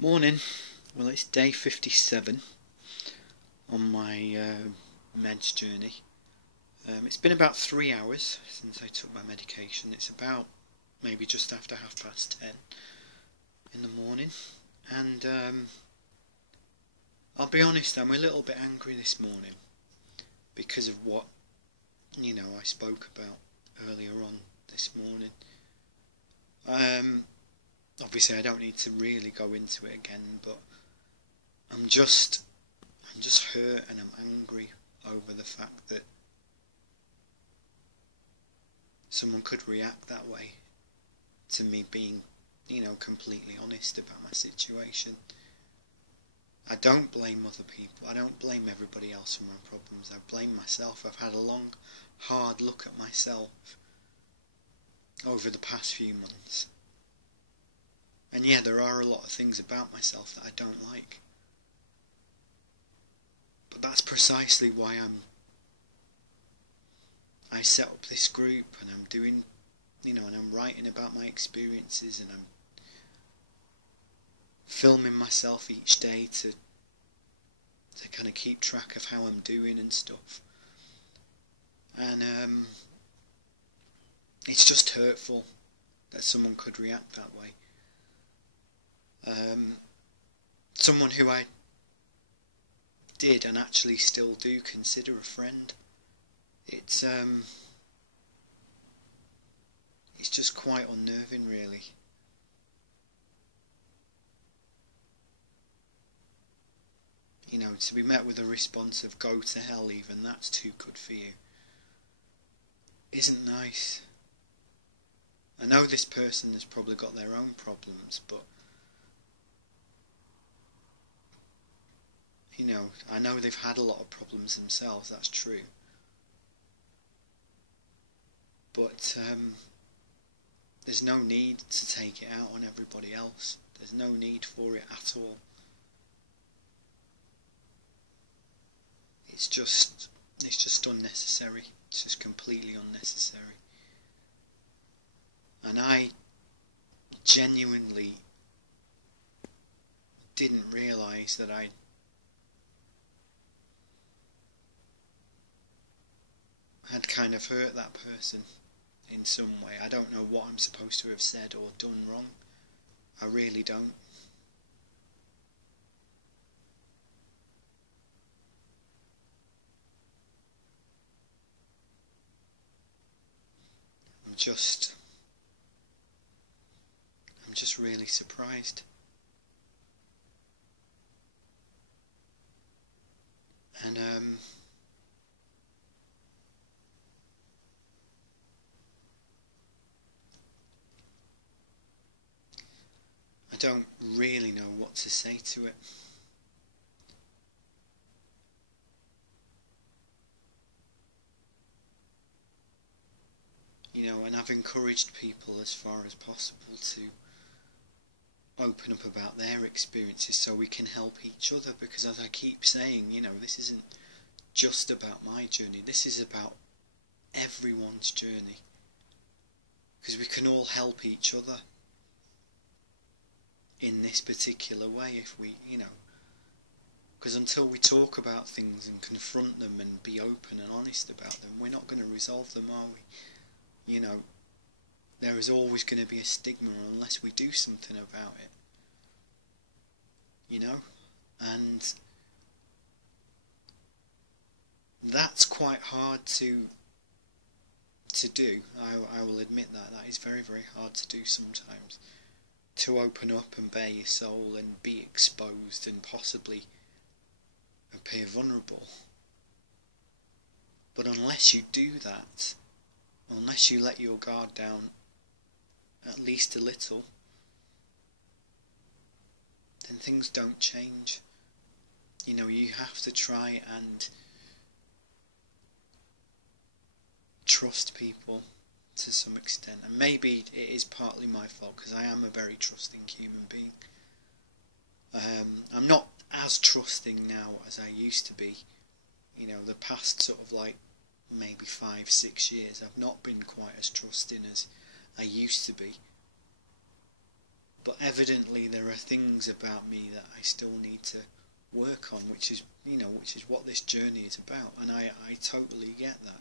Morning. Well, it's day 57 on my meds journey. It's been about 3 hours since I took my medication. It's about maybe just after 10:30 in the morning, and I'll be honest, I'm a little bit angry this morning because of what I spoke about earlier on this morning. Obviously, I don't need to really go into it again, but I'm just hurt and I'm angry over the fact that someone could react that way to me being, completely honest about my situation. I don't blame other people. I don't blame everybody else for my problems. I blame myself. I've had a long, hard look at myself over the past few months. And yeah, there are a lot of things about myself that I don't like. But that's precisely why I set up this group, and I'm doing, and I'm writing about my experiences, and I'm filming myself each day to kind of keep track of how I'm doing and stuff. And it's just hurtful that someone could react that way. Someone who I did and actually still do consider a friend. It's just quite unnerving, really. To be met with a response of "go to hell," even that's too good for you, isn't nice. I know this person has probably got their own problems, but I know they've had a lot of problems themselves, that's true. But there's no need to take it out on everybody else. There's no need for it at all. It's just unnecessary. It's just completely unnecessary. And I genuinely didn't realise that I had kind of hurt that person in some way. I don't know what I'm supposed to have said or done wrong. I really don't. I'm just really surprised. And I don't really know what to say to it. And I've encouraged people as far as possible to open up about their experiences so we can help each other, because as I keep saying, this isn't just about my journey, this is about everyone's journey, because we can all help each other in this particular way if we, because until we talk about things and confront them and be open and honest about them, we're not going to resolve them, are we? There is always going to be a stigma unless we do something about it. And that's quite hard to do. I will admit that is very, very hard to do sometimes, to open up and bare your soul and be exposed and possibly appear vulnerable. But unless you do that, unless you let your guard down at least a little, then things don't change. You have to try and trust people to some extent, and maybe it is partly my fault because I am a very trusting human being. I'm not as trusting now as I used to be. The past sort of maybe 5-6 years I've not been quite as trusting as I used to be. But evidently there are things about me that I still need to work on, which is what this journey is about, and I totally get that,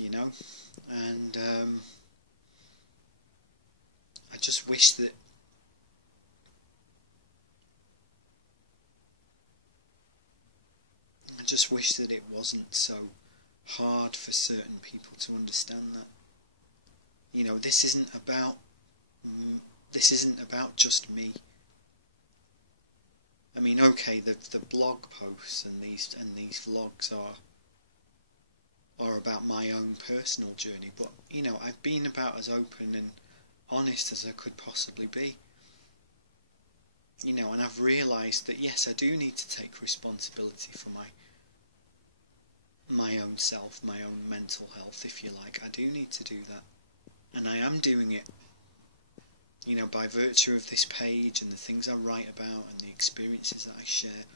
and I just wish that it wasn't so hard for certain people to understand that. This isn't about just me. I mean, okay, the blog posts and these vlogs are about my own personal journey, but I've been about as open and honest as I could possibly be. And I've realised that yes, I do need to take responsibility for my own self, my own mental health, if you like. I do need to do that, and I am doing it. By virtue of this page and the things I write about and the experiences that I share.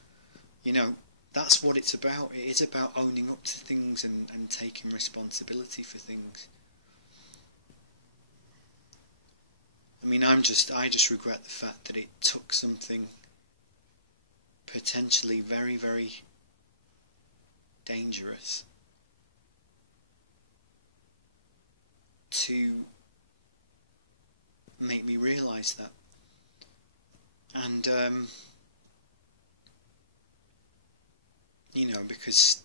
That's what it's about. It is about owning up to things and taking responsibility for things. I mean, I just regret the fact that it took something potentially very, very dangerous to make me realise that. And because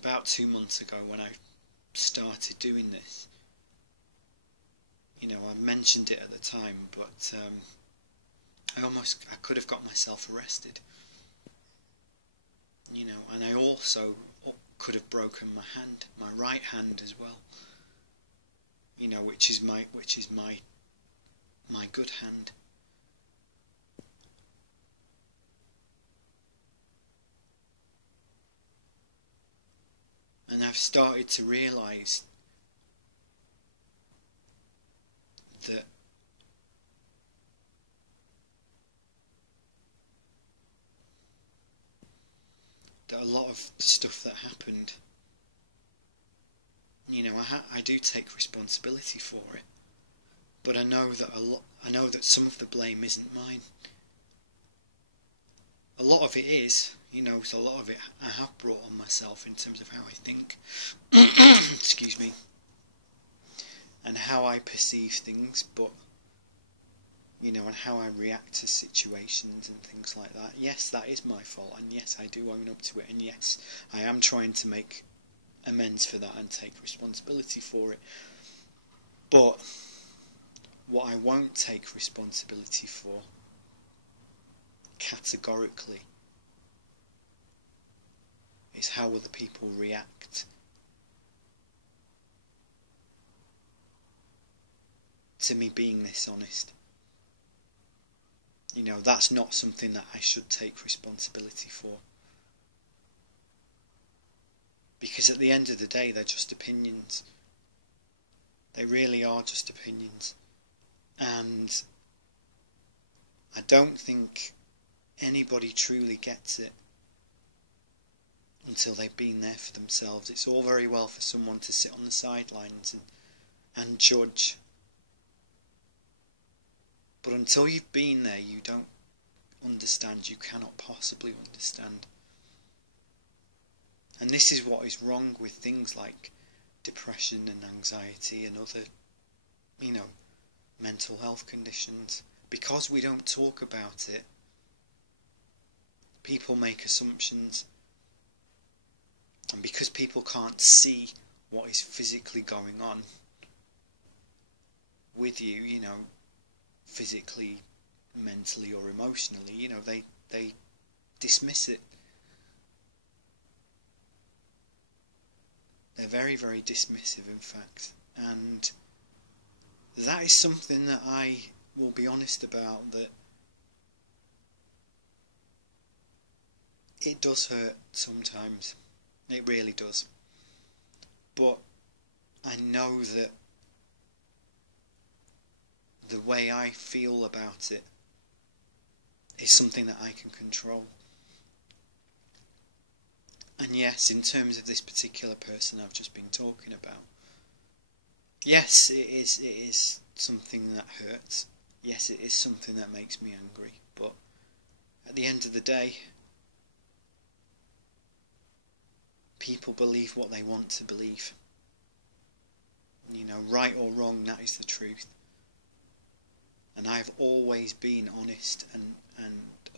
about 2 months ago when I started doing this, I mentioned it at the time, but I could have got myself arrested, and I also could have broken my hand, my right hand as well, which is my good hand. And I've started to realise that a lot of stuff that happened, I do take responsibility for it, but I know that some of the blame isn't mine. A lot of it is, so a lot of it I have brought on myself in terms of how I think, excuse me, and how I perceive things, but and how I react to situations and things like that. Yes, that is my fault, and yes, I do own up to it, and yes, I am trying to make amends for that and take responsibility for it. But what I won't take responsibility for, categorically, is how other people react to me being this honest. That's not something that I should take responsibility for, because at the end of the day they're just opinions. They really are just opinions, and I don't think anybody truly gets it until they've been there for themselves. It's all very well for someone to sit on the sidelines and judge, but until you've been there, you don't understand. You cannot possibly understand. And this is what is wrong with things like depression and anxiety and other, mental health conditions. Because we don't talk about it, people make assumptions. And because people can't see what is physically going on with you, physically, mentally or emotionally, they dismiss it. They're very, very dismissive, in fact, and that is something that I will be honest about, that it does hurt sometimes. It really does. But I know that the way I feel about it is something that I can control. And yes, in terms of this particular person I've just been talking about, yes, it is something that hurts. Yes, it is something that makes me angry, but at the end of the day, people believe what they want to believe. You know, right or wrong, that is the truth. And I've always been honest and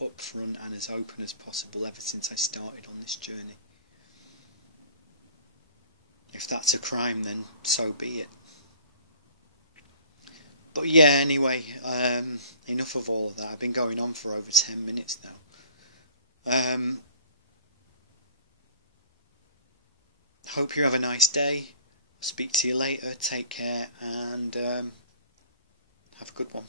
upfront and as open as possible ever since I started on this journey. If that's a crime, then so be it. But yeah, anyway, enough of all of that. I've been going on for over 10 minutes now. Hope you have a nice day. Speak to you later. Take care and have a good one.